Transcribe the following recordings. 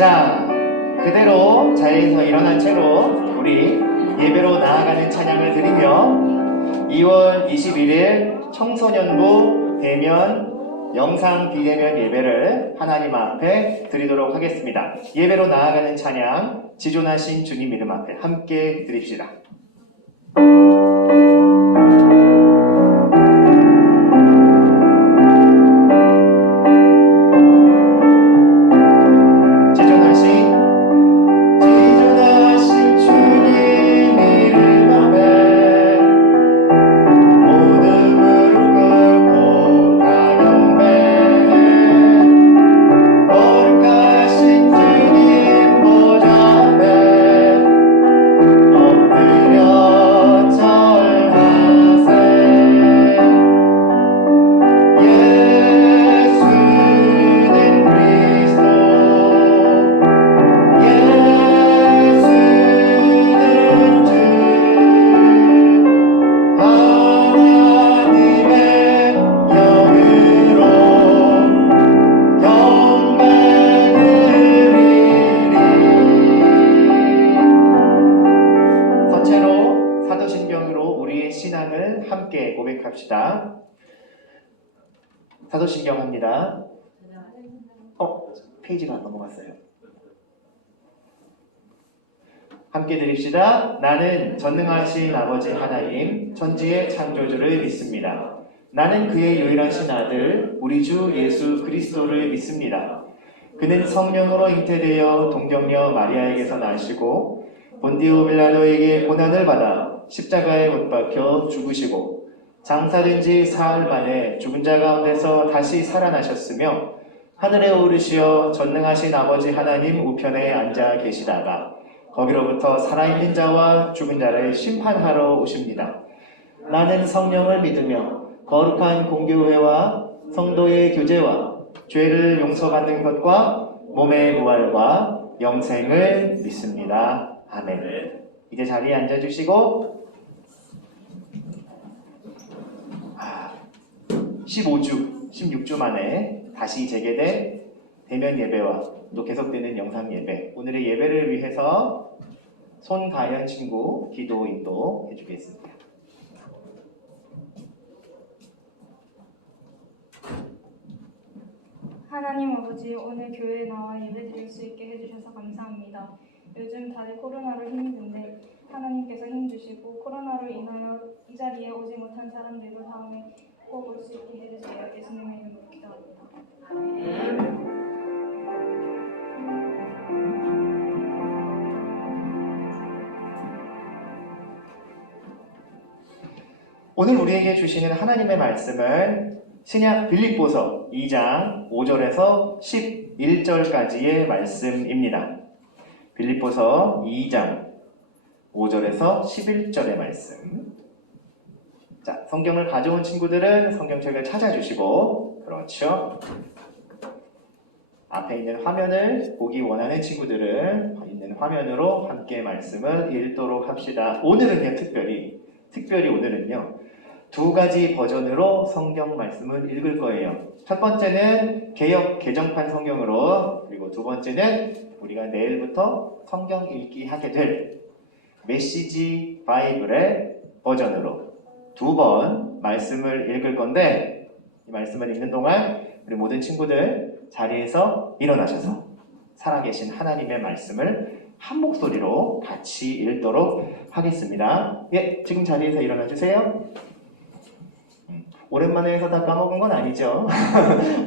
자, 그대로 자리에서 일어난 채로 우리 예배로 나아가는 찬양을 드리며 2월 21일 청소년부 대면 영상 비대면 예배를 하나님 앞에 드리도록 하겠습니다. 예배로 나아가는 찬양 지존하신 주님 이름 앞에 함께 드립시다. 함께 고백합시다. 사도신경 합니다. 페이지가 넘어갔어요. 함께 드립시다. 나는 전능하신 아버지 하나님 천지의 창조주를 믿습니다. 나는 그의 유일하신 아들 우리 주 예수 그리스도를 믿습니다. 그는 성령으로 잉태되어 동정녀 마리아에게서 나시고 본디오 빌라도에게 고난을 받아 십자가에 못 박혀 죽으시고 장사된 지 사흘 만에 죽은 자 가운데서 다시 살아나셨으며 하늘에 오르시어 전능하신 아버지 하나님 우편에 앉아 계시다가 거기로부터 살아있는 자와 죽은 자를 심판하러 오십니다. 나는 성령을 믿으며 거룩한 공교회와 성도의 교제와 죄를 용서받는 것과 몸의 부활과 영생을 믿습니다. 아멘. 이제 자리에 앉아주시고 15주, 16주 만에 다시 재개된 대면 예배와 또 계속되는 영상 예배, 오늘의 예배를 위해서 손가연 친구 기도 인도 해주겠습니다. 하나님 아버지, 오늘 교회에 나와 예배 드릴 수 있게 해주셔서 감사합니다. 요즘 다들 코로나로 힘든데 하나님께서 힘주시고 코로나로 인하여 이 자리에 오지 못한 사람들도 다음에 꼭 올 수 있게 해주세요. 예수님의 이름으로 기도합니다. 오늘 우리에게 주시는 하나님의 말씀은 신약 빌립보서 2장 5절에서 11절까지의 말씀입니다. 빌립보서 2장 5절에서 11절의 말씀. 자, 성경을 가져온 친구들은 성경책을 찾아주시고, 그렇죠. 앞에 있는 화면을 보기 원하는 친구들은 있는 화면으로 함께 말씀을 읽도록 합시다. 오늘은요, 특별히 오늘은요, 두 가지 버전으로 성경 말씀을 읽을 거예요. 첫 번째는 개역 개정판 성경으로, 그리고 두 번째는 우리가 내일부터 성경 읽기 하게 될 메시지 바이블의 버전으로 두 번 말씀을 읽을 건데, 이 말씀을 읽는 동안 우리 모든 친구들 자리에서 일어나셔서 살아계신 하나님의 말씀을 한 목소리로 같이 읽도록 하겠습니다. 예, 지금 자리에서 일어나 주세요. 오랜만에 해서 다 까먹은 건 아니죠.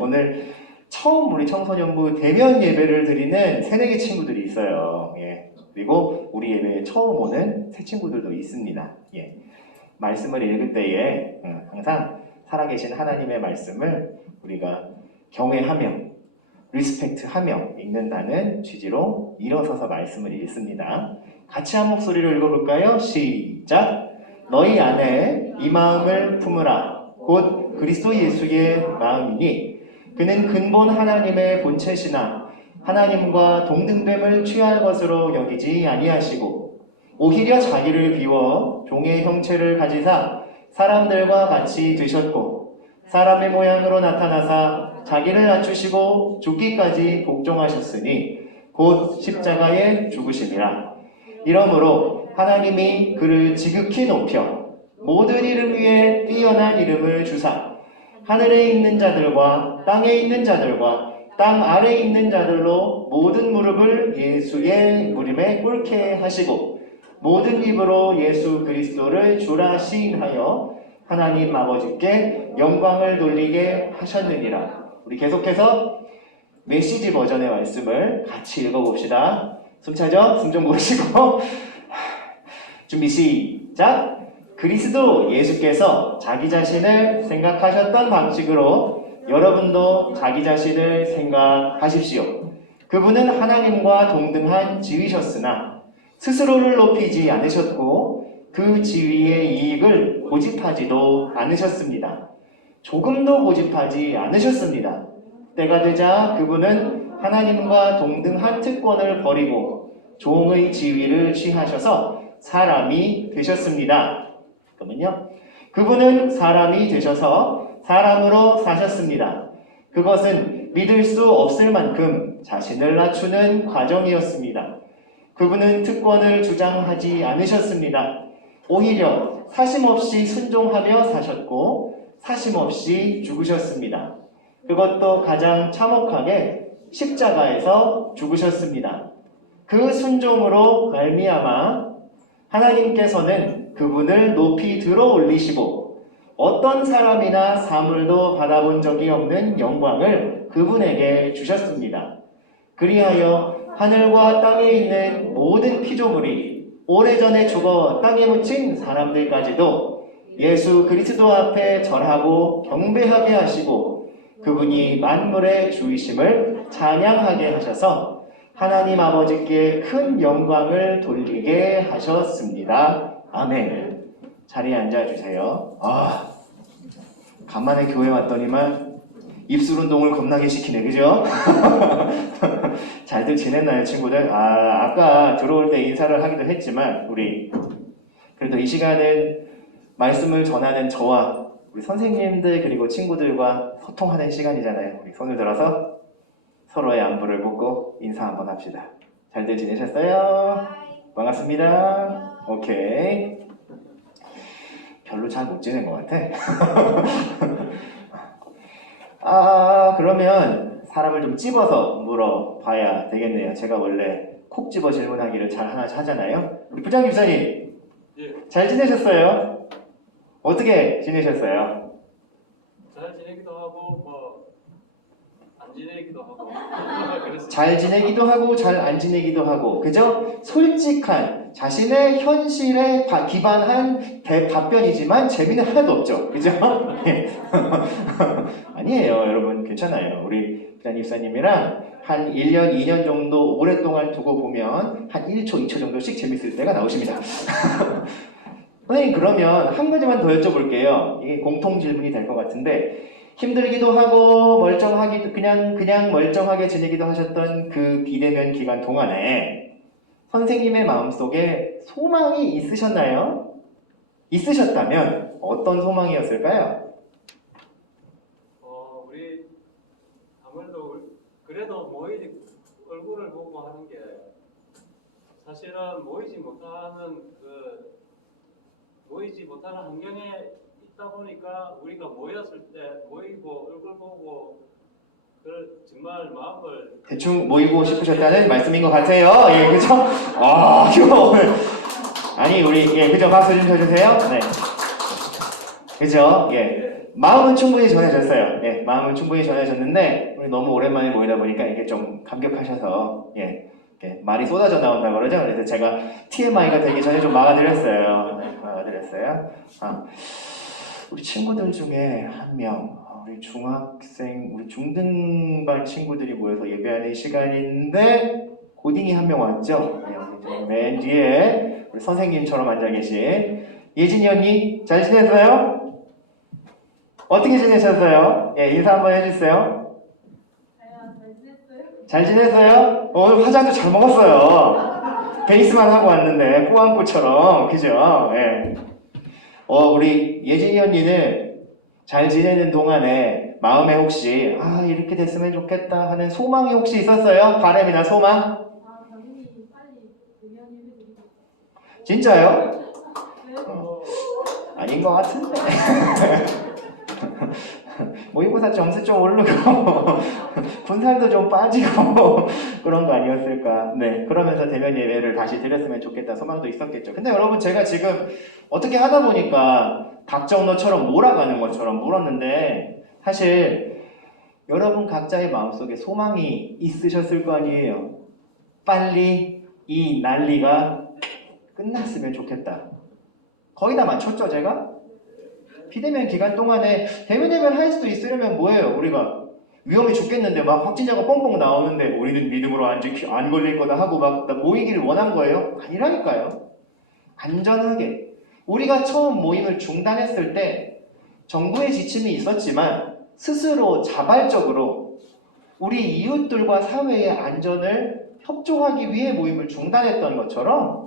오늘 처음 우리 청소년부 대면 예배를 드리는 새내기 친구들이 있어요. 예. 그리고 우리 예배에 처음 오는 새 친구들도 있습니다. 예. 말씀을 읽을 때에 항상 살아계신 하나님의 말씀을 우리가 경외하며 리스펙트하며 읽는다는 취지로 일어서서 말씀을 읽습니다. 같이 한 목소리로 읽어볼까요? 시작! 너희 안에 이 마음을 품으라. 곧 그리스도 예수의 마음이니 그는 근본 하나님의 본체시나 하나님과 동등됨을 취할 것으로 여기지 아니하시고 오히려 자기를 비워 종의 형체를 가지사 사람들과 같이 되셨고 사람의 모양으로 나타나사 자기를 낮추시고 죽기까지 복종하셨으니 곧 십자가에 죽으심이라. 이러므로 하나님이 그를 지극히 높여 모든 이름 위에 뛰어난 이름을 주사 하늘에 있는 자들과 땅에 있는 자들과 땅 아래에 있는 자들로 모든 무릎을 예수의 무림에 꿇게 하시고 모든 입으로 예수 그리스도를 주라 시인하여 하나님 아버지께 영광을 돌리게 하셨느니라. 우리 계속해서 메시지 버전의 말씀을 같이 읽어봅시다. 숨 차죠? 숨 좀 고르시고 준비 시작! 그리스도 예수께서 자기 자신을 생각하셨던 방식으로 여러분도 자기 자신을 생각하십시오. 그분은 하나님과 동등한 지위셨으나 스스로를 높이지 않으셨고 그 지위의 이익을 고집하지도 않으셨습니다. 조금도 고집하지 않으셨습니다. 때가 되자 그분은 하나님과 동등한 특권을 버리고 종의 지위를 취하셔서 사람이 되셨습니다. 그러면요, 그분은 사람이 되셔서 사람으로 사셨습니다. 그것은 믿을 수 없을 만큼 자신을 낮추는 과정이었습니다. 그분은 특권을 주장하지 않으셨습니다. 오히려 사심없이 순종하며 사셨고 사심없이 죽으셨습니다. 그것도 가장 참혹하게 십자가에서 죽으셨습니다. 그 순종으로 말미암아 하나님께서는 그분을 높이 들어 올리시고 어떤 사람이나 사물도 받아본 적이 없는 영광을 그분에게 주셨습니다. 그리하여 하늘과 땅에 있는 모든 피조물이 오래전에 죽어 땅에 묻힌 사람들까지도 예수 그리스도 앞에 절하고 경배하게 하시고 그분이 만물의 주이심을 찬양하게 하셔서 하나님 아버지께 큰 영광을 돌리게 하셨습니다. 아멘. 자리에 앉아주세요. 간만에 교회 왔더니만 입술 운동을 겁나게 시키네, 그죠? 잘들 지냈나요, 친구들? 아까 들어올 때 인사를 하기도 했지만 우리 그래도 이 시간은 말씀을 전하는 저와 우리 선생님들 그리고 친구들과 소통하는 시간이잖아요. 우리 손을 들어서 서로의 안부를 묻고 인사 한번 합시다. 잘들 지내셨어요? 반갑습니다. 오케이. 별로 잘 못 지낸 것 같아. 그러면 사람을 좀 찝어서 물어봐야 되겠네요. 제가 원래 콕 집어 질문하기를 잘 하잖아요. 우리 부장 집사님, 잘 지내셨어요? 어떻게 지내셨어요? 잘 지내기도 하고 안 지내기도 하고 잘 지내기도 하고 잘 안 지내기도 하고, 그죠? 솔직한 자신의 현실에 기반한 답변이지만 재미는 하나도 없죠, 그죠? 아니에요, 여러분, 괜찮아요. 우리 부장 집사님이랑 한 1년, 2년 정도 오랫동안 두고 보면 한 1초, 2초 정도씩 재밌을 때가 나오십니다. 선생님, 그러면 한 가지만 더 여쭤볼게요. 이게 공통 질문이 될 것 같은데, 힘들기도 하고 그냥 멀쩡하게 지내기도 하셨던 그 비대면 기간 동안에 선생님의 마음속에 소망이 있으셨나요? 있으셨다면 어떤 소망이었을까요? 우리 아무래도 그래도 얼굴을 보고 하는 게 사실은 모이지 못하는 환경에 있다 보니까 우리가 모였을 때 모이고 얼굴 보고 정말 마음을 대충 모이고 싶으셨다는 말씀인 것 같아요. 예, 그죠? 이거 오늘 우리 그죠? 박수 좀 쳐주세요. 네, 그죠? 예, 마음은 충분히 전해졌어요. 예, 마음은 충분히 전해졌는데 우리 너무 오랜만에 모이다 보니까 이게 좀 감격하셔서 말이 쏟아져 나온다고 그러죠. 그래서 제가 TMI가 되기 전에 좀 막아드렸어요. 우리 친구들 중에 한 명, 우리 우리 중등반 친구들이 모여서 예배하는 시간인데 고딩이 한 명 왔죠. 맨 뒤에 우리 선생님처럼 앉아 계신 예진이 언니, 잘 지냈어요? 어떻게 지내셨어요? 예, 인사 한번 해주세요. 잘 지냈어요? 오늘 화장도 잘 먹었어요. 베이스만 하고 왔는데 꾸안꾸처럼, 그죠? 예. 우리 예진이 언니는 잘 지내는 동안에 마음에 혹시 이렇게 됐으면 좋겠다 하는 소망이 혹시 있었어요? 바람이나 소망? 당연히 빨리 대면 예배드리고 진짜요? 네. 아닌 것 같은데. 모의고사 점수 좀 오르고 분산도 좀 빠지고 그런 거 아니었을까. 네, 그러면서 대면 예배를 다시 드렸으면 좋겠다 소망도 있었겠죠. 근데 여러분, 제가 지금 어떻게 하다 보니까 박정너처럼 몰아가는 것처럼 물었는데, 사실 여러분 각자의 마음속에 소망이 있으셨을 거 아니에요. 빨리 이 난리가 끝났으면 좋겠다. 거의 다 맞췄죠, 제가? 비대면 기간 동안에 대면 예배를 할 수도 있으려면 뭐예요? 우리가 위험해 죽겠는데 막 확진자가 뻥뻥 나오는데 우리는 믿음으로 안 걸릴 거다 하고 막 모이기를 원한 거예요? 아니라니까요. 안전하게. 우리가 처음 모임을 중단했을 때 정부의 지침이 있었지만 스스로 자발적으로 우리 이웃들과 사회의 안전을 협조하기 위해 모임을 중단했던 것처럼,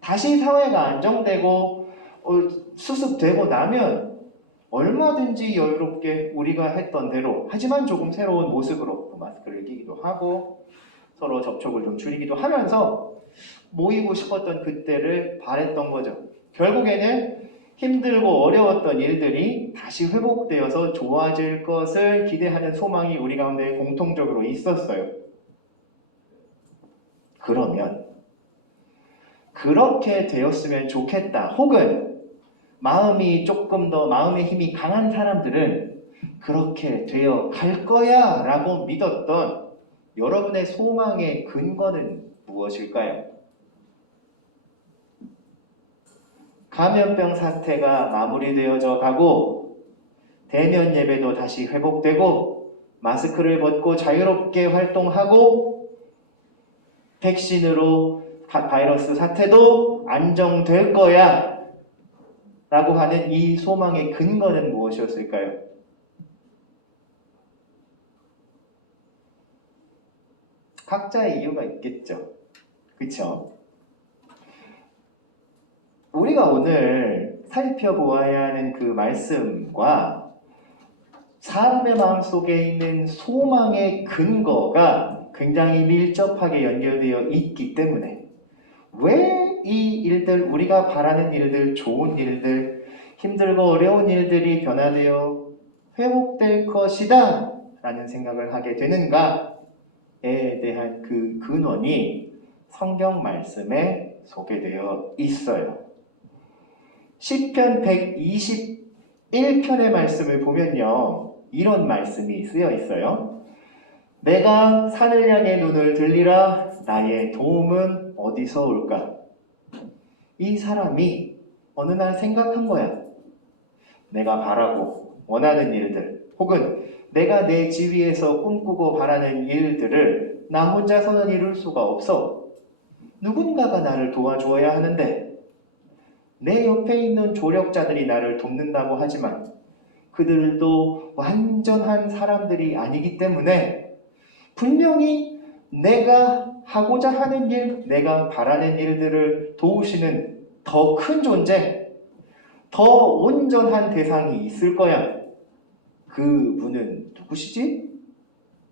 다시 사회가 안정되고 수습되고 나면 얼마든지 여유롭게 우리가 했던 대로, 하지만 조금 새로운 모습으로 마스크를 끼기도 하고 서로 접촉을 좀 줄이기도 하면서 모이고 싶었던 그때를 바랬던 거죠. 결국에는 힘들고 어려웠던 일들이 다시 회복되어서 좋아질 것을 기대하는 소망이 우리 가운데 공통적으로 있었어요. 그러면 그렇게 되었으면 좋겠다, 혹은 마음이 조금 더 마음의 힘이 강한 사람들은 그렇게 되어 갈 거야 라고 믿었던 여러분의 소망의 근거는 무엇일까요? 감염병 사태가 마무리되어져 가고 대면 예배도 다시 회복되고 마스크를 벗고 자유롭게 활동하고 백신으로 바이러스 사태도 안정될 거야 라고 하는 이 소망의 근거는 무엇이었을까요? 각자의 이유가 있겠죠. 그쵸? 우리가 오늘 살펴보아야 하는 그 말씀과 사람의 마음속에 있는 소망의 근거가 굉장히 밀접하게 연결되어 있기 때문에, 왜 이 일들, 우리가 바라는 일들, 좋은 일들, 힘들고 어려운 일들이 변화되어 회복될 것이다 라는 생각을 하게 되는가에 대한 그 근원이 성경 말씀에 소개되어 있어요. 시편 121편의 말씀을 보면요, 이런 말씀이 쓰여 있어요. 내가 산을 향해 눈을 들리라. 나의 도움은 어디서 올까? 이 사람이 어느 날 생각한 거야. 내가 바라고 원하는 일들, 혹은 내가 내 지위에서 꿈꾸고 바라는 일들을 나 혼자서는 이룰 수가 없어. 누군가가 나를 도와주어야 하는데, 내 옆에 있는 조력자들이 나를 돕는다고 하지만 그들도 완전한 사람들이 아니기 때문에 분명히 내가 하고자 하는 일, 내가 바라는 일들을 도우시는 더 큰 존재, 더 온전한 대상이 있을 거야. 그분은 누구시지?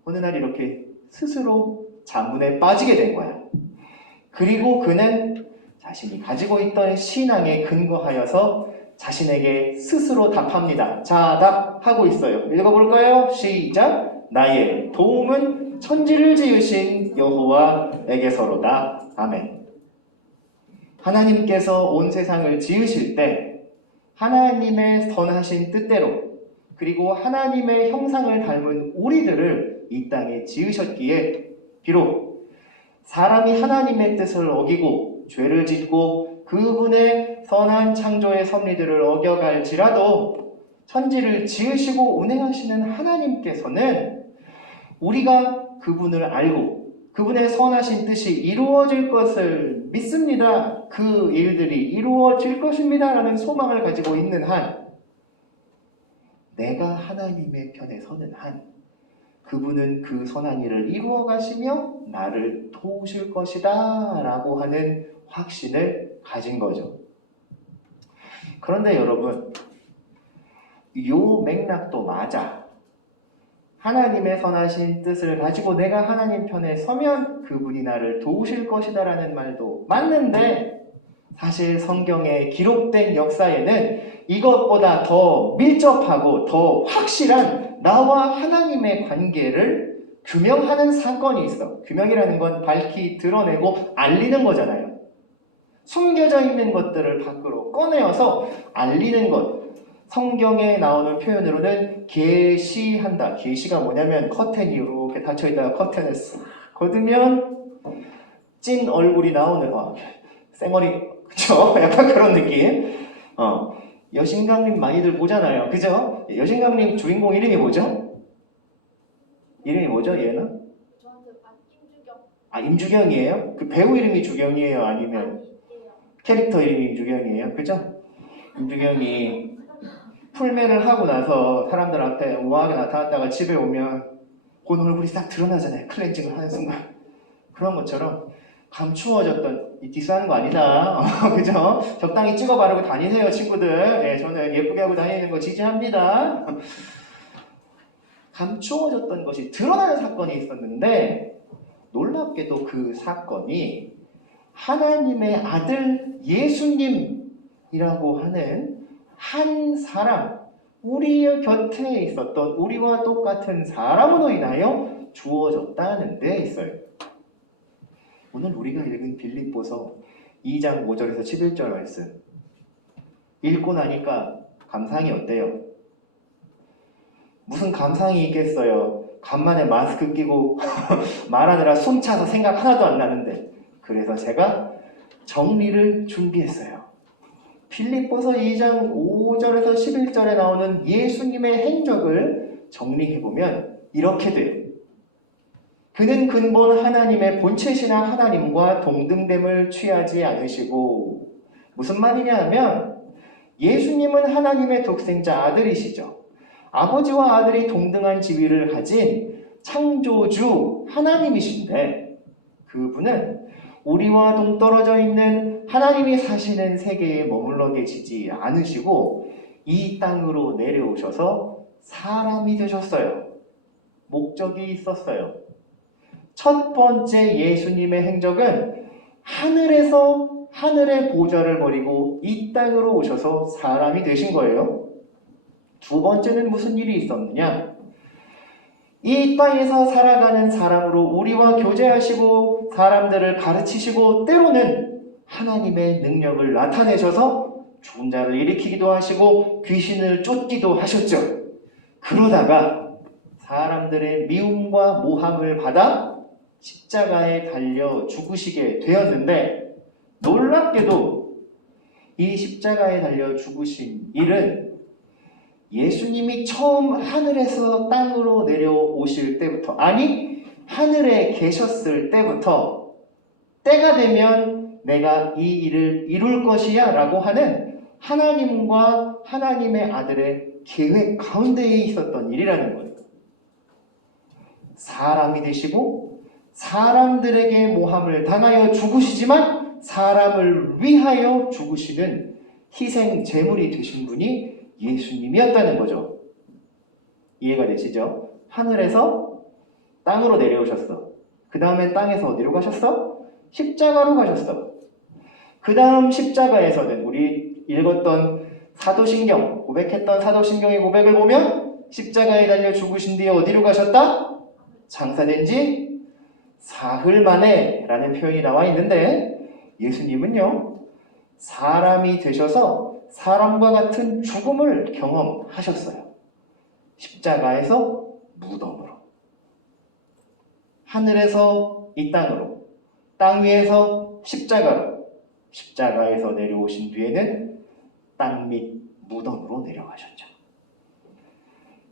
어느 날 이렇게 스스로 자문에 빠지게 된 거야. 그리고 그는 자신이 가지고 있던 신앙에 근거하여서 자신에게 스스로 답합니다. 자, 답하고 있어요. 읽어볼까요? 시작! 나의 도움은 천지를 지으신 여호와에게서로다. 아멘. 하나님께서 온 세상을 지으실 때 하나님의 선하신 뜻대로, 그리고 하나님의 형상을 닮은 우리들을 이 땅에 지으셨기에, 비록 사람이 하나님의 뜻을 어기고 죄를 짓고 그분의 선한 창조의 섭리들을 어겨갈지라도 천지를 지으시고 운행하시는 하나님께서는 우리가 그분을 알고 그분의 선하신 뜻이 이루어질 것을 믿습니다. 그 일들이 이루어질 것입니다 라는 소망을 가지고 있는 한, 내가 하나님의 편에 서는 한, 그분은 그 선한 일을 이루어 가시며 나를 도우실 것이다 라고 하는 확신을 가진 거죠. 그런데 여러분, 요 맥락도 맞아. 하나님의 선하신 뜻을 가지고 내가 하나님 편에 서면 그분이 나를 도우실 것이다라는 말도 맞는데, 사실 성경에 기록된 역사에는 이것보다 더 밀접하고 더 확실한 나와 하나님의 관계를 규명하는 사건이 있어. 규명이라는 건 밝히 드러내고 알리는 거잖아요. 숨겨져 있는 것들을 밖으로 꺼내어서 알리는 것. 성경에 나오는 표현으로는 계시한다. 계시가 뭐냐면 커튼이 이렇게 닫혀있다가 커튼을 싹 걷으면 찐 얼굴이 나오는 쌩얼이, 그쵸? 약간 그런 느낌. 여신강님 많이들 보잖아요. 그죠? 여신강님 주인공 이름이 뭐죠? 이름이 뭐죠, 얘는? 저한테 임주경. 임주경이에요? 그 배우 이름이 주경이에요? 아니면 캐릭터 이름이 임주경이에요? 그죠? 임주경이 풀맨을 하고 나서 사람들 앞에 우아하게 나타났다가 집에 오면 본 얼굴이 싹 드러나잖아요. 클렌징을 하는 순간. 그런 것처럼 감추어졌던, 디스하는 거 아니다. 그죠? 적당히 찍어 바르고 다니세요, 친구들. 네, 저는 예쁘게 하고 다니는 거 지지합니다. 감추어졌던 것이 드러나는 사건이 있었는데, 놀랍게도 그 사건이 하나님의 아들 예수님이라고 하는 한 사람, 우리의 곁에 있었던 우리와 똑같은 사람으로 인하여 주어졌다는 데 있어요. 오늘 우리가 읽은 빌립보서 2장 5절에서 11절 말씀 읽고 나니까 감상이 어때요? 무슨 감상이 있겠어요? 간만에 마스크 끼고 말하느라 숨 차서 생각 하나도 안 나는데. 그래서 제가 정리를 준비했어요. 빌립보서 2장 5절에서 11절에 나오는 예수님의 행적을 정리해보면 이렇게 돼요. 그는 근본 하나님의 본체시나 하나님과 동등됨을 취하지 않으시고, 무슨 말이냐 하면 예수님은 하나님의 독생자 아들이시죠. 아버지와 아들이 동등한 지위를 가진 창조주 하나님이신데, 그분은 우리와 동떨어져 있는 하나님이 사시는 세계에 머물러 계시지 않으시고 이 땅으로 내려오셔서 사람이 되셨어요. 목적이 있었어요. 첫 번째 예수님의 행적은 하늘에서 하늘의 보좌를 버리고 이 땅으로 오셔서 사람이 되신 거예요. 두 번째는 무슨 일이 있었느냐? 이 땅에서 살아가는 사람으로 우리와 교제하시고 사람들을 가르치시고 때로는 하나님의 능력을 나타내셔서 죽은 자를 일으키기도 하시고 귀신을 쫓기도 하셨죠. 그러다가 사람들의 미움과 모함을 받아 십자가에 달려 죽으시게 되었는데, 놀랍게도 이 십자가에 달려 죽으신 일은 예수님이 처음 하늘에서 땅으로 내려오실 때부터, 아니 하늘에 계셨을 때부터 때가 되면 내가 이 일을 이룰 것이야 라고 하는 하나님과 하나님의 아들의 계획 가운데에 있었던 일이라는 거예요. 사람이 되시고 사람들에게 모함을 당하여 죽으시지만 사람을 위하여 죽으시는 희생 제물이 되신 분이 예수님이었다는 거죠. 이해가 되시죠? 하늘에서 땅으로 내려오셨어. 그 다음에 땅에서 어디로 가셨어? 십자가로 가셨어. 그 다음 십자가에서는 우리 읽었던 사도신경, 고백했던 사도신경의 고백을 보면 십자가에 달려 죽으신 뒤에 어디로 가셨다? 장사된 지 사흘 만에 라는 표현이 나와 있는데, 예수님은요 사람이 되셔서 사람과 같은 죽음을 경험하셨어요. 십자가에서 무덤으로, 하늘에서 이 땅으로, 땅 위에서 십자가로, 십자가에서 내려오신 뒤에는 땅 및 무덤으로 내려가셨죠.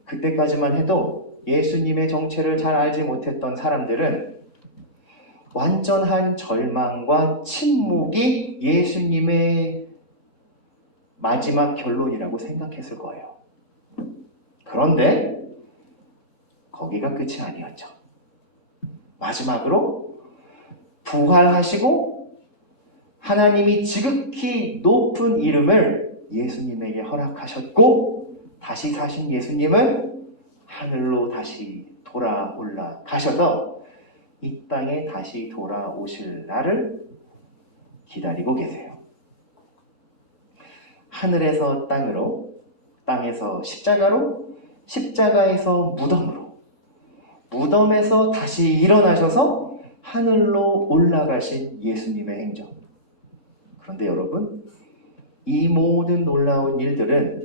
그때까지만 해도 예수님의 정체를 잘 알지 못했던 사람들은 완전한 절망과 침묵이 예수님의 마지막 결론이라고 생각했을 거예요. 그런데 거기가 끝이 아니었죠. 마지막으로 부활하시고 하나님이 지극히 높은 이름을 예수님에게 허락하셨고 다시 사신 예수님은 하늘로 다시 돌아 올라가셔서 이 땅에 다시 돌아오실 날을 기다리고 계세요. 하늘에서 땅으로, 땅에서 십자가로, 십자가에서 무덤으로, 무덤에서 다시 일어나셔서 하늘로 올라가신 예수님의 행적. 그런데 여러분, 이 모든 놀라운 일들은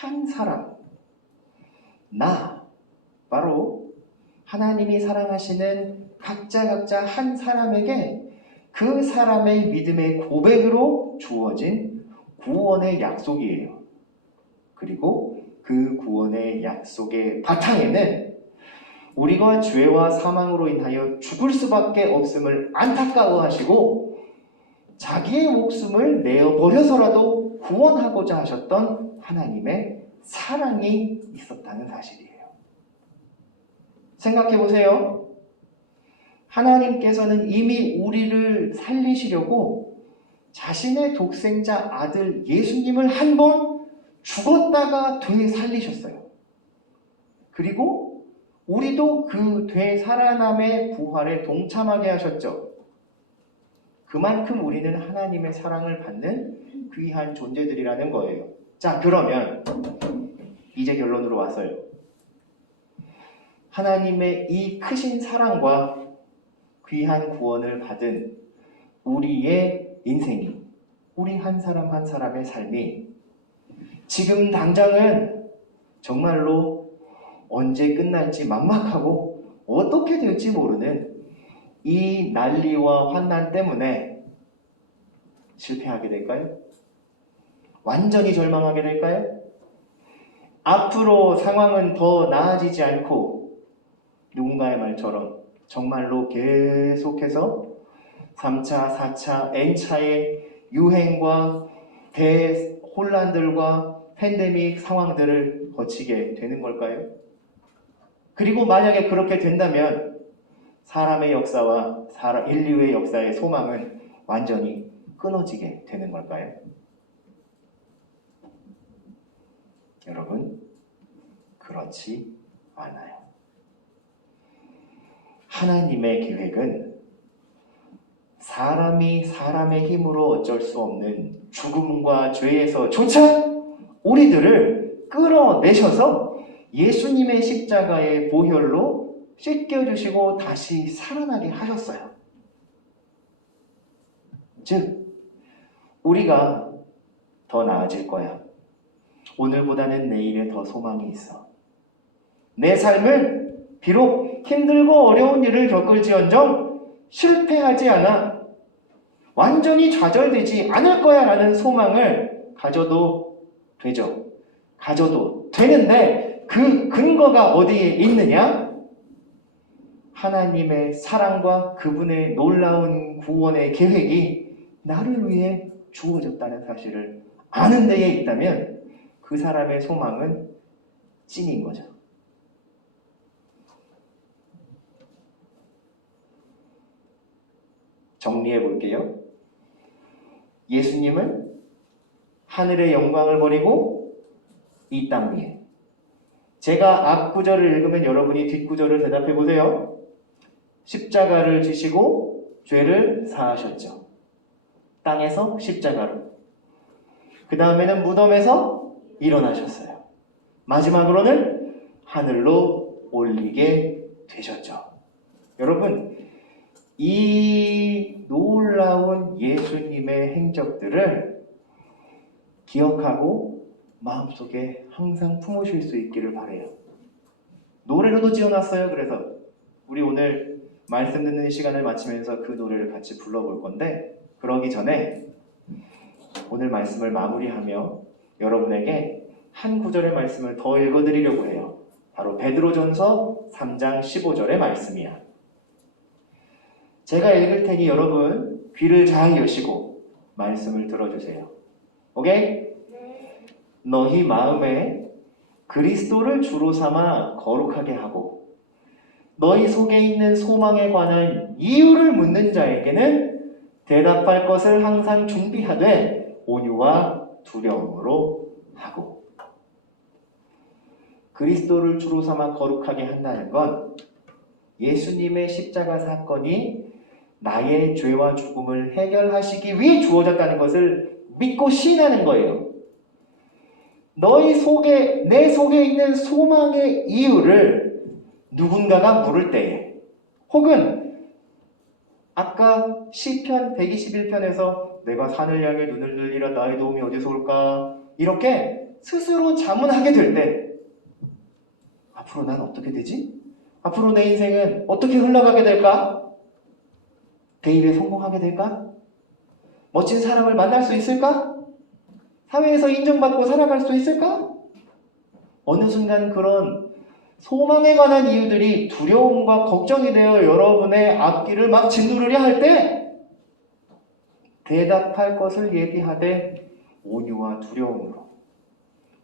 한 사람, 바로 하나님이 사랑하시는 각자 한 사람에게 그 사람의 믿음의 고백으로 주어진 구원의 약속이에요. 그리고 그 구원의 약속의 바탕에는 우리가 죄와 사망으로 인하여 죽을 수밖에 없음을 안타까워하시고 자기의 목숨을 내어버려서라도 구원하고자 하셨던 하나님의 사랑이 있었다는 사실이에요. 생각해 보세요. 하나님께서는 이미 우리를 살리시려고 자신의 독생자 아들 예수님을 한 번 죽었다가 되살리셨어요. 그리고 우리도 그 되살아남의 부활에 동참하게 하셨죠. 그만큼 우리는 하나님의 사랑을 받는 귀한 존재들이라는 거예요. 자, 그러면 이제 결론으로 왔어요. 하나님의 이 크신 사랑과 귀한 구원을 받은 우리의 인생이, 우리 한 사람 한 사람의 삶이 지금 당장은 정말로 언제 끝날지 막막하고 어떻게 될지 모르는 이 난리와 환난 때문에 실패하게 될까요? 완전히 절망하게 될까요? 앞으로 상황은 더 나아지지 않고 누군가의 말처럼 정말로 계속해서 3차, 4차, N차의 유행과 대혼란들과 팬데믹 상황들을 거치게 되는 걸까요? 그리고 만약에 그렇게 된다면 사람의 역사와 인류의 역사의 소망은 완전히 끊어지게 되는 걸까요? 여러분, 그렇지 않아요. 하나님의 계획은 사람이 사람의 힘으로 어쩔 수 없는 죽음과 죄에서조차 우리들을 끌어내셔서 예수님의 십자가의 보혈로 씻겨주시고 다시 살아나게 하셨어요. 즉, 우리가 더 나아질 거야. 오늘보다는 내일에 더 소망이 있어. 내 삶은 비록 힘들고 어려운 일을 겪을지언정 실패하지 않아. 완전히 좌절되지 않을 거야 라는 소망을 가져도 되죠. 가져도 되는데 그 근거가 어디에 있느냐? 하나님의 사랑과 그분의 놀라운 구원의 계획이 나를 위해 주어졌다는 사실을 아는 데에 있다면 그 사람의 소망은 찐인 거죠. 정리해 볼게요. 예수님은 하늘의 영광을 버리고 이 땅 위에. 제가 앞 구절을 읽으면 여러분이 뒷 구절을 대답해 보세요. 십자가를 지시고 죄를 사하셨죠. 땅에서 십자가로. 그 다음에는 무덤에서 일어나셨어요. 마지막으로는 하늘로 올리게 되셨죠. 여러분, 이 놀라운 예수님의 행적들을 기억하고 마음속에 항상 품으실 수 있기를 바라요. 노래로도 지어놨어요. 그래서 우리 오늘 말씀 듣는 시간을 마치면서 그 노래를 같이 불러볼 건데, 그러기 전에 오늘 말씀을 마무리하며 여러분에게 한 구절의 말씀을 더 읽어드리려고 해요. 바로 베드로전서 3장 15절의 말씀이야. 제가 읽을 테니 여러분 귀를 잘 여시고 말씀을 들어주세요. 오케이? 너희 마음에 그리스도를 주로 삼아 거룩하게 하고 너희 속에 있는 소망에 관한 이유를 묻는 자에게는 대답할 것을 항상 준비하되 온유와 두려움으로 하고. 그리스도를 주로 삼아 거룩하게 한다는 건 예수님의 십자가 사건이 나의 죄와 죽음을 해결하시기 위해 주어졌다는 것을 믿고 시인하는 거예요. 내 속에 있는 소망의 이유를 누군가가 물을 때에, 혹은 아까 시편 121편에서 내가 산을 향해 눈을 들리라 나의 도움이 어디서 올까? 이렇게 스스로 자문하게 될 때, 앞으로 난 어떻게 되지? 앞으로 내 인생은 어떻게 흘러가게 될까? 대입에 성공하게 될까? 멋진 사람을 만날 수 있을까? 사회에서 인정받고 살아갈 수 있을까? 어느 순간 그런 소망에 관한 이유들이 두려움과 걱정이 되어 여러분의 앞길을 막 짓누르려 할 때 대답할 것을 얘기하되 온유와 두려움으로.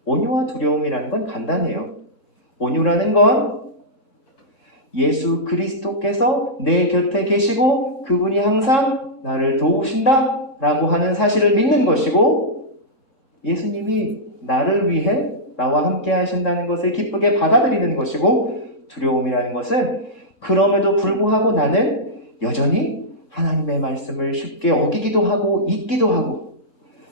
온유와 두려움이라는 건 간단해요. 온유라는 건 예수 그리스도께서 내 곁에 계시고 그분이 항상 나를 도우신다 라고 하는 사실을 믿는 것이고, 예수님이 나를 위해 나와 함께 하신다는 것을 기쁘게 받아들이는 것이고, 두려움이라는 것은 그럼에도 불구하고 나는 여전히 하나님의 말씀을 쉽게 어기기도 하고 잊기도 하고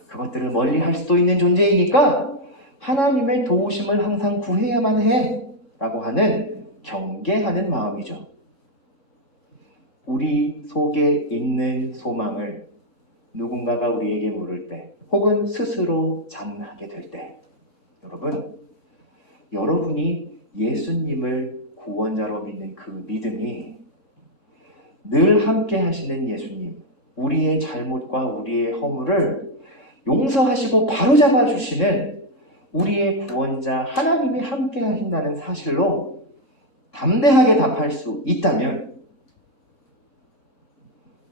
그것들을 멀리할 수도 있는 존재이니까 하나님의 도우심을 항상 구해야만 해 라고 하는 경계하는 마음이죠. 우리 속에 있는 소망을 누군가가 우리에게 물을 때, 혹은 스스로 자문하게 될 때, 여러분이 예수님을 구원자로 믿는 그 믿음이 늘 함께 하시는 예수님, 우리의 잘못과 우리의 허물을 용서하시고 바로잡아 주시는 우리의 구원자 하나님이 함께 하신다는 사실로 담대하게 답할 수 있다면,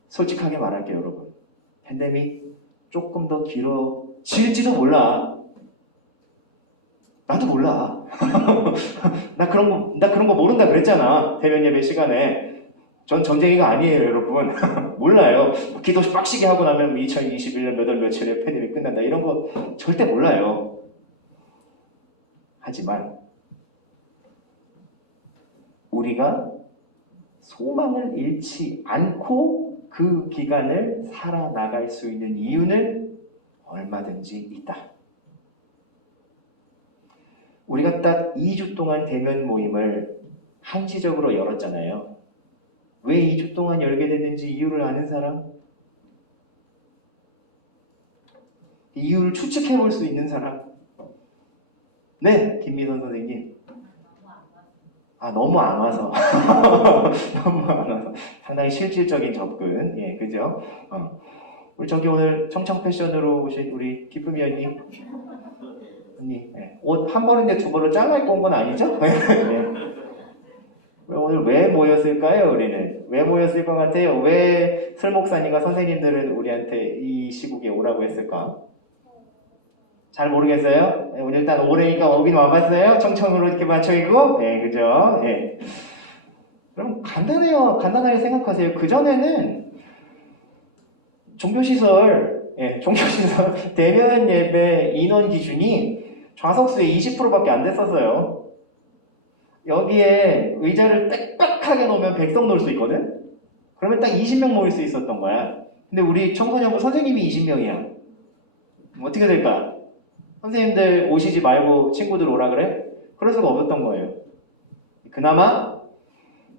솔직하게 말할게요, 여러분. 팬데믹 조금 더 길어질지도 몰라. 나도 몰라. 나 그런 거 모른다 그랬잖아. 대면 예배 시간에. 전 점쟁이가 아니에요, 여러분. 몰라요. 기도 빡시게 하고 나면 2021년 몇 월 며칠에 팬데믹 끝난다. 이런 거 절대 몰라요. 하지만 우리가 소망을 잃지 않고 그 기간을 살아나갈 수 있는 이유는 얼마든지 있다. 우리가 딱 2주 동안 대면 모임을 한시적으로 열었잖아요. 왜 2주 동안 열게 됐는지 이유를 아는 사람? 이유를 추측해 볼 수 있는 사람? 네, 김민선 선생님. 너무 안 와서. 너무 안 와서. 상당히 실질적인 접근. 예, 그죠? 우리 저기 오늘 청청 패션으로 오신 우리 기쁨이 언니. 예. 옷 한 벌인데 두 벌을 잘라입고 온 건 아니죠? 예. 오늘 왜 모였을까요, 우리는? 왜 모였을 것 같아요? 왜 설목사님과 선생님들은 우리한테 이 시국에 오라고 했을까? 잘 모르겠어요? 네, 오늘 일단 올해니까 오긴 와봤어요? 청청으로 이렇게 맞춰있고? 네, 그죠? 네. 그럼 간단해요. 간단하게 생각하세요. 그전에는 종교시설 대면 예배 인원 기준이 좌석수의 20%밖에 안 됐었어요. 여기에 의자를 빽빽하게 놓으면 100석 놓을 수 있거든? 그러면 딱 20명 모일 수 있었던 거야. 근데 우리 청소년부 선생님이 20명이야. 어떻게 될까? 선생님들 오시지 말고 친구들 오라 그래? 그럴 수가 없었던 거예요. 그나마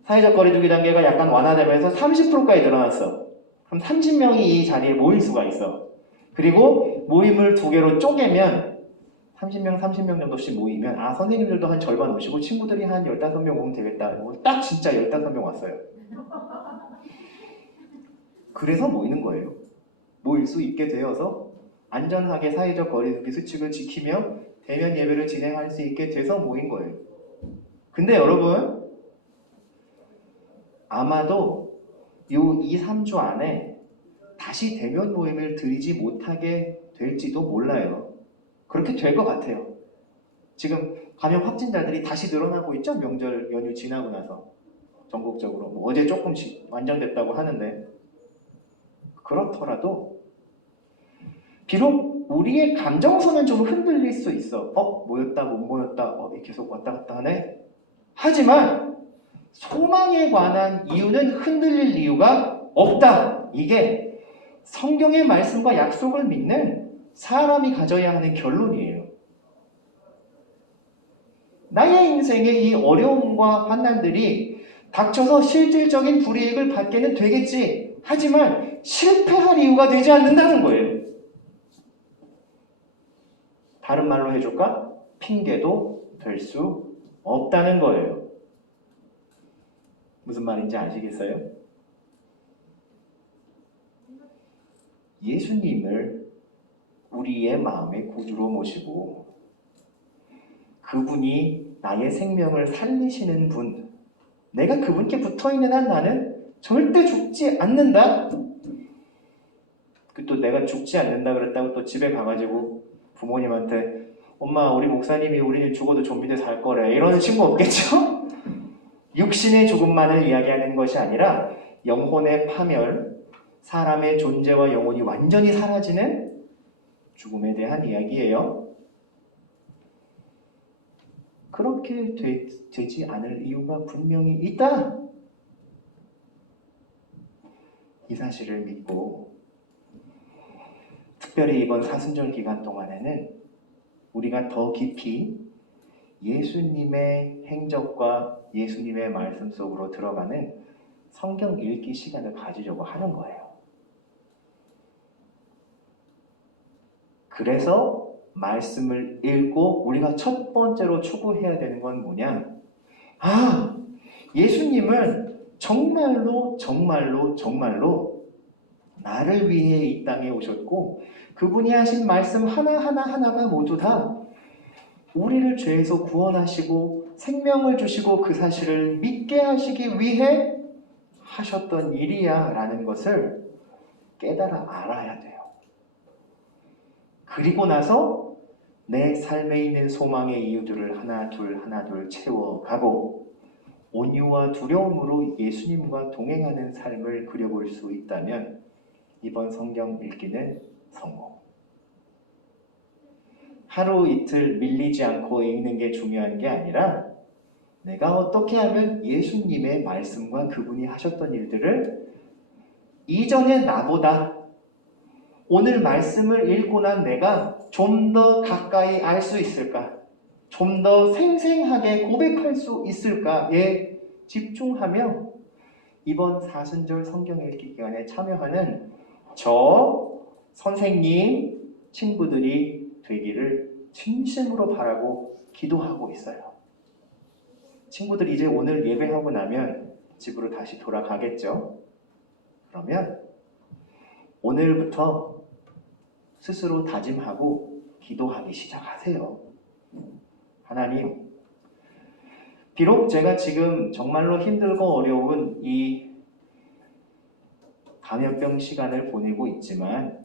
사회적 거리두기 단계가 약간 완화되면서 30%까지 늘어났어. 그럼 30명이 이 자리에 모일 수가 있어. 그리고 모임을 두 개로 쪼개면 30명 정도씩 모이면 선생님들도 한 절반 오시고 친구들이 한 15명 오면 되겠다. 딱 진짜 15명 왔어요. 그래서 모이는 거예요. 모일 수 있게 되어서 안전하게 사회적 거리두기 수칙을 지키며 대면 예배를 진행할 수 있게 돼서 모인 거예요. 근데 여러분, 아마도 요 2, 3주 안에 다시 대면 모임을 드리지 못하게 될지도 몰라요. 그렇게 될 것 같아요. 지금 감염 확진자들이 다시 늘어나고 있죠? 명절 연휴 지나고 나서 전국적으로 어제 조금씩 완전됐다고 하는데, 그렇더라도 비록 우리의 감정선은 좀 흔들릴 수 있어. 모였다 못 모였다 계속 왔다 갔다 하네. 하지만 소망에 관한 이유는 흔들릴 이유가 없다. 이게 성경의 말씀과 약속을 믿는 사람이 가져야 하는 결론이에요. 나의 인생에 이 어려움과 환난들이 닥쳐서 실질적인 불이익을 받게는 되겠지. 하지만 실패할 이유가 되지 않는다는 거예요. 다른 말로 해줄까? 핑계도 될 수 없다는 거예요. 무슨 말인지 아시겠어요? 예수님을 우리의 마음의 구주로 모시고 그분이 나의 생명을 살리시는 분, 내가 그분께 붙어있는 한 나는 절대 죽지 않는다. 또 내가 죽지 않는다 그랬다고 또 집에 가가지고 부모님한테 엄마 우리 목사님이 우리는 죽어도 좀비들 살 거래 이러는 친구 없겠죠? 육신의 죽음만을 이야기하는 것이 아니라 영혼의 파멸, 사람의 존재와 영혼이 완전히 사라지는 죽음에 대한 이야기예요. 그렇게 되지 않을 이유가 분명히 있다. 이 사실을 믿고 특별히 이번 사순절 기간 동안에는 우리가 더 깊이 예수님의 행적과 예수님의 말씀 속으로 들어가는 성경 읽기 시간을 가지려고 하는 거예요. 그래서 말씀을 읽고 우리가 첫 번째로 추구해야 되는 건 뭐냐? 예수님은 정말로 나를 위해 이 땅에 오셨고 그분이 하신 말씀 하나가 모두 다 우리를 죄에서 구원하시고 생명을 주시고 그 사실을 믿게 하시기 위해 하셨던 일이야 라는 것을 깨달아 알아야 돼요. 그리고 나서 내 삶에 있는 소망의 이유들을 하나 둘 채워가고 온유와 두려움으로 예수님과 동행하는 삶을 그려볼 수 있다면 이번 성경 읽기는 성공. 하루 이틀 밀리지 않고 읽는 게 중요한 게 아니라 내가 어떻게 하면 예수님의 말씀과 그분이 하셨던 일들을 이전의 나보다 오늘 말씀을 읽고 난 내가 좀 더 가까이 알 수 있을까? 좀 더 생생하게 고백할 수 있을까에 집중하며 이번 사순절 성경 읽기 기간에 참여하는 저, 선생님, 친구들이 되기를 진심으로 바라고 기도하고 있어요. 친구들 이제 오늘 예배하고 나면 집으로 다시 돌아가겠죠? 그러면 오늘부터 스스로 다짐하고 기도하기 시작하세요. 하나님, 비록 제가 지금 정말로 힘들고 어려운 이 감염병 시간을 보내고 있지만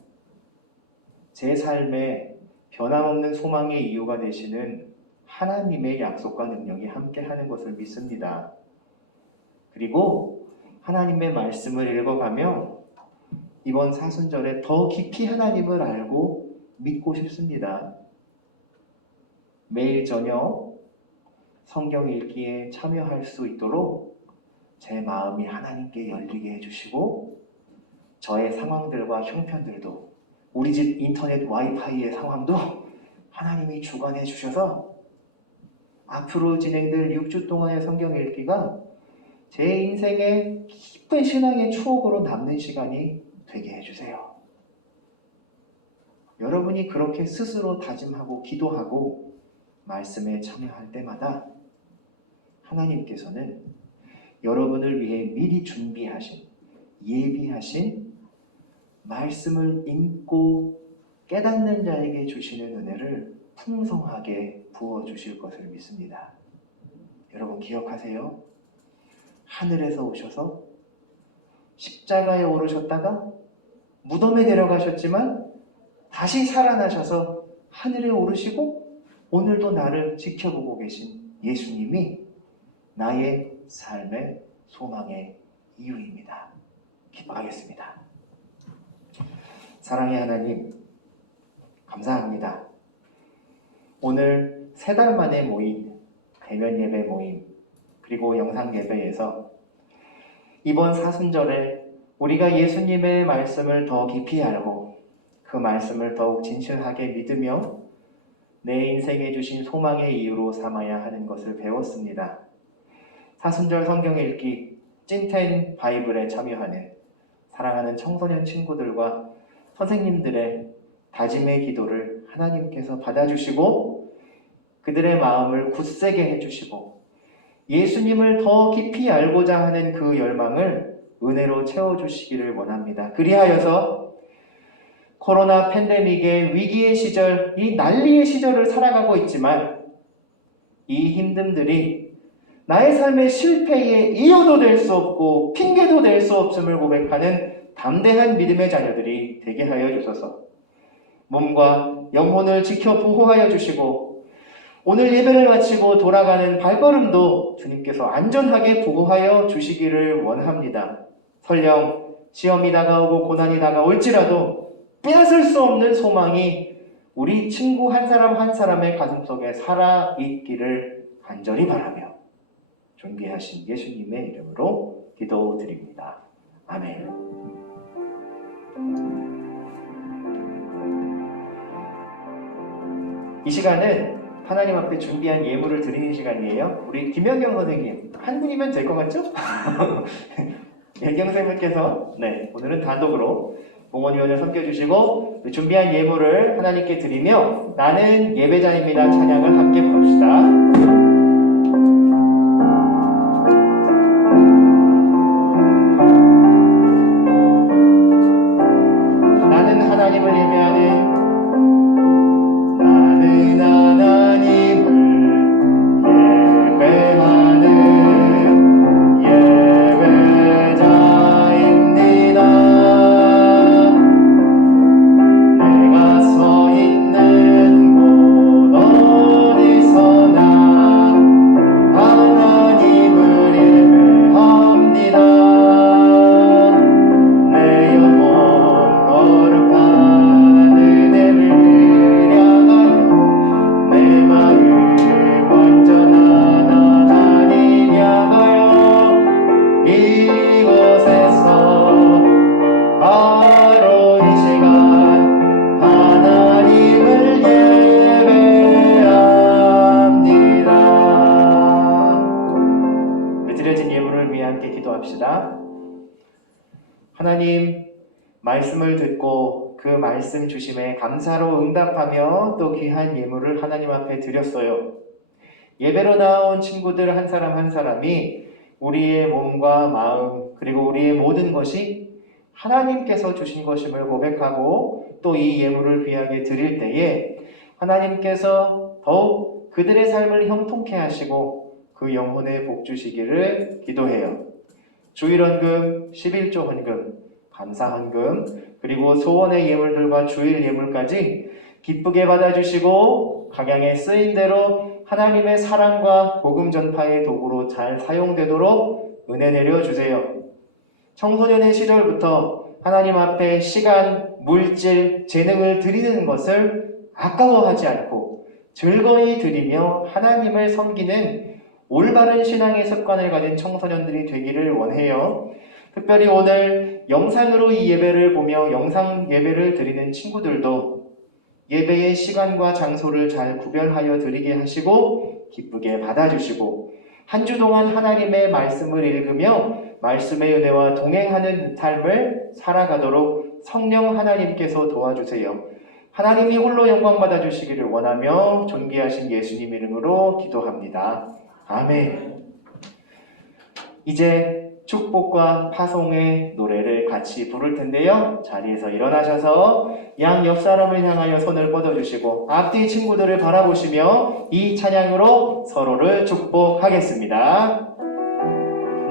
제 삶에 변함없는 소망의 이유가 되시는 하나님의 약속과 능력이 함께하는 것을 믿습니다. 그리고 하나님의 말씀을 읽어가며 이번 사순절에 더 깊이 하나님을 알고 믿고 싶습니다. 매일 저녁 성경 읽기에 참여할 수 있도록 제 마음이 하나님께 열리게 해주시고 저의 상황들과 형편들도 우리 집 인터넷 와이파이의 상황도 하나님이 주관해 주셔서 앞으로 진행될 6주 동안의 성경 읽기가 제 인생의 깊은 신앙의 추억으로 남는 시간이 되게 해주세요. 여러분이 그렇게 스스로 다짐하고 기도하고 말씀에 참여할 때마다 하나님께서는 여러분을 위해 미리 준비하신 예비하신 말씀을 읽고 깨닫는 자에게 주시는 은혜를 풍성하게 부어주실 것을 믿습니다. 여러분 기억하세요. 하늘에서 오셔서 십자가에 오르셨다가 무덤에 데려가셨지만 다시 살아나셔서 하늘에 오르시고 오늘도 나를 지켜보고 계신 예수님이 나의 삶의 소망의 이유입니다. 기도하겠습니다. 사랑의 하나님, 감사합니다. 오늘 3달 만에 모인 대면 예배 모임 그리고 영상 예배에서 이번 사순절에 우리가 예수님의 말씀을 더 깊이 알고 그 말씀을 더욱 진실하게 믿으며 내 인생에 주신 소망의 이유로 삼아야 하는 것을 배웠습니다. 사순절 성경 읽기 찐텐 바이블에 참여하는 사랑하는 청소년 친구들과 선생님들의 다짐의 기도를 하나님께서 받아주시고 그들의 마음을 굳세게 해주시고 예수님을 더 깊이 알고자 하는 그 열망을 은혜로 채워주시기를 원합니다. 그리하여서 코로나 팬데믹의 위기의 시절, 이 난리의 시절을 살아가고 있지만 이 힘듦들이 나의 삶의 실패의 이유도 될 수 없고 핑계도 될 수 없음을 고백하는 담대한 믿음의 자녀들이 되게 하여 주소서. 몸과 영혼을 지켜 보호하여 주시고 오늘 예배를 마치고 돌아가는 발걸음도 주님께서 안전하게 보호하여 주시기를 원합니다. 설령 시험이 다가오고 고난이 다가올지라도 빼앗을 수 없는 소망이 우리 친구 한 사람 한 사람의 가슴속에 살아있기를 간절히 바라며 존귀하신 예수님의 이름으로 기도드립니다. 아멘. 이 시간은 하나님 앞에 준비한 예물을 드리는 시간이에요. 우리 김연경 선생님 한 분이면 될 것 같죠? 연경 선생님께서 오늘은 단독으로 봉헌위원을 섬겨주시고 준비한 예물을 하나님께 드리며 나는 예배자입니다 찬양을 함께 부릅시다. 하나님을 예배하는 나는 하나님을 예배하는 예배자입니다. 내가 서 있는 곳 어디서나 하나님을 예배합니다. 내 영혼 거룩한 은혜를 향하여 내 마음 온전한 하나님 향하여 이곳에서 바로 이 시간 하나님을 예배합니다. 드려진 예물을 위해 함께 기도합시다. 하나님, 말씀을 듣고 그 말씀 주심에 감사로 응답하며 또 귀한 예물을 하나님 앞에 드렸어요. 예배로 나온 친구들 한 사람 한 사람이 우리의 몸과 마음 그리고 우리의 모든 것이 하나님께서 주신 것임을 고백하고 또 이 예물을 귀하게 드릴 때에 하나님께서 더욱 그들의 삶을 형통케 하시고 그 영혼에 복 주시기를 기도해요. 주일헌금, 11조 헌금, 감사헌금, 그리고 소원의 예물들과 주일 예물까지 기쁘게 받아주시고 각양에 쓰인 대로 하나님의 사랑과 복음 전파의 도구로 잘 사용되도록 은혜 내려주세요. 청소년의 시절부터 하나님 앞에 시간, 물질, 재능을 드리는 것을 아까워하지 않고 즐거이 드리며 하나님을 섬기는 올바른 신앙의 습관을 가진 청소년들이 되기를 원해요. 특별히 오늘 영상으로 이 예배를 보며 영상 예배를 드리는 친구들도 예배의 시간과 장소를 잘 구별하여 드리게 하시고 기쁘게 받아주시고 한 주 동안 하나님의 말씀을 읽으며 말씀의 은혜와 동행하는 삶을 살아가도록 성령 하나님께서 도와주세요. 하나님이 홀로 영광 받아주시기를 원하며 존귀하신 예수님 이름으로 기도합니다. 아멘. 이제 축복과 파송의 노래를 같이 부를 텐데요. 자리에서 일어나셔서 양 옆 사람을 향하여 손을 뻗어주시고 앞뒤 친구들을 바라보시며 이 찬양으로 서로를 축복하겠습니다.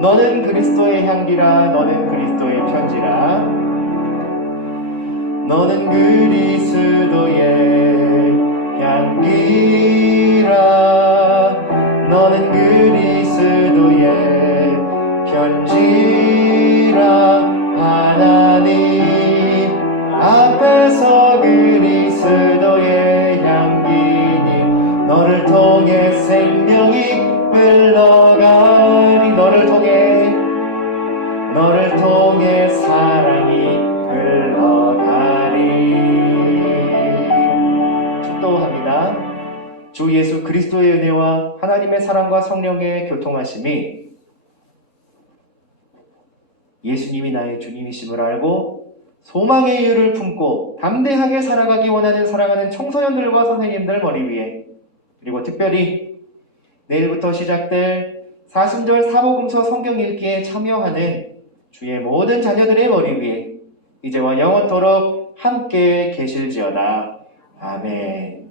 너는 그리스도의 향기라, 너는 그리스도의 편지라, 너는 그리스도의 향기라, 너는 그리스도의 편지라. 하나님 앞에서 그리스도 널 통해 사랑이 흘러가리. 축도합니다. 주 예수 그리스도의 은혜와 하나님의 사랑과 성령의 교통하심이 예수님이 나의 주님이심을 알고 소망의 이유를 품고 담대하게 살아가기 원하는 사랑하는 청소년들과 선생님들 머리 위에, 그리고 특별히 내일부터 시작될 사순절 사복음서 성경 읽기에 참여하는 주의 모든 자녀들의 머리 위에 이제와 영원토록 함께 계실지어다. 아멘.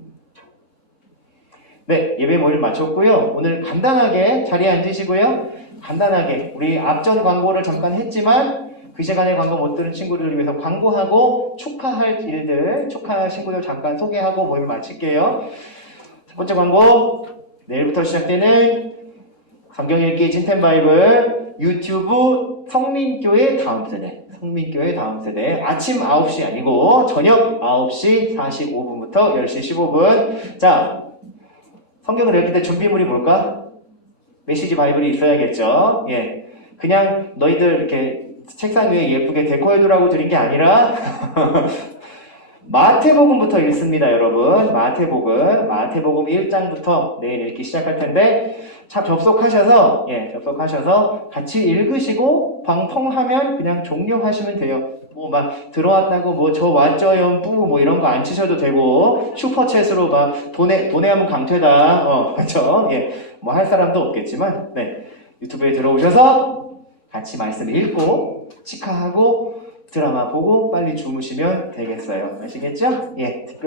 네, 예배 모일 마쳤고요. 오늘 간단하게 자리에 앉으시고요. 간단하게 우리 앞전 광고를 잠깐 했지만 그 시간에 광고 못 들은 친구들을 위해서 광고하고 축하할 일들, 축하할 친구들 잠깐 소개하고 모임 마칠게요. 첫 번째 광고, 내일부터 시작되는 성경 읽기 진텐 바이블 유튜브 성민교회 다음 세대, 성민교회 다음 세대, 아침 9시 아니고 저녁 9시 45분부터 10시 15분. 자, 성경을 읽을 때 준비물이 뭘까? 메시지 바이블이 있어야겠죠. 예, 그냥 너희들 이렇게 책상 위에 예쁘게 데코해두라고 드린 게 아니라 마태복음부터 읽습니다, 여러분. 마태복음 1장부터 내일 읽기 시작할 텐데, 참 접속하셔서 같이 읽으시고 방통하면 그냥 종료하시면 돼요. 뭐 막 들어왔다고 뭐 저 왔죠요 뿌 뭐 이런 거 안 치셔도 되고, 슈퍼챗으로 막 돈에하면 강퇴다 그렇죠? 예, 뭐 할 사람도 없겠지만, 네, 유튜브에 들어오셔서 같이 말씀 읽고 치카하고 드라마 보고 빨리 주무시면 되겠어요. 아시겠죠? 예, 특별한